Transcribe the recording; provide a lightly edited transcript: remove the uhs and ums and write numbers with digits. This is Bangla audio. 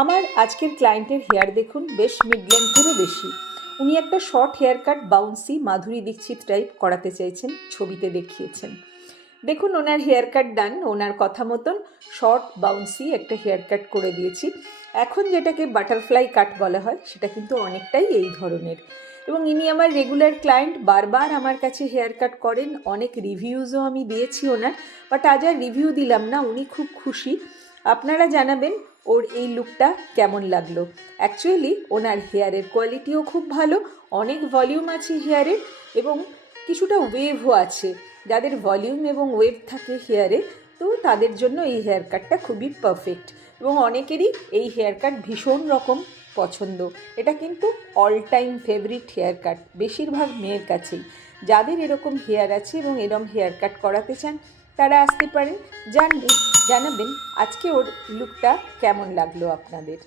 আমার আজকের ক্লায়েন্টের হেয়ার দেখুন, বেশ মিড লেন্থেরও বেশি। উনি একটা short hair cut bouncy Madhuri Dixit type করাতে চাইছেন, ছবিতে দেখিয়েছেন। দেখুন ওনার হেয়ার কাট ডান, ওনার কথা মতন শর্ট বাউন্সি একটা হেয়ার কাট করে দিয়েছি। এখন যেটাকে বাটারফ্লাই কাট বলা হয় সেটা কিন্তু অনেকটাই এই ধরনের। এবং ইনি আমার রেগুলার ক্লায়েন্ট, বারবার আমার কাছে হেয়ার কাট করেন, অনেক রিভিউজও আমি দিয়েছি ওনার, বাট আজ আর রিভিউ দিলাম না। উনি খুব খুশি। আপনারা জানাবেন ওর এই লুকটা কেমন লাগলো। অ্যাকচুয়ালি ওনার হেয়ারের কোয়ালিটিও খুব ভালো, অনেক ভলিউম আছে হেয়ারের এবং কিছুটা ওয়েভও আছে। যাদের ভলিউম এবং ওয়েভ থাকে হেয়ারে, তো তাদের জন্য এই হেয়ার কাটটা খুবই পারফেক্ট। এবং অনেকেরই এই হেয়ার কাট ভীষণ রকম পছন্দ। এটা কিন্তু all time favourite hair cut বেশিরভাগ মেয়ের কাছেই। যাদের এরকম হেয়ার আছে এবং এরকম হেয়ার কাট করাতে চান তারা আসতে পারেন। জানাবেন আজকে ওর লুকটা কেমন লাগলো আপনাদের।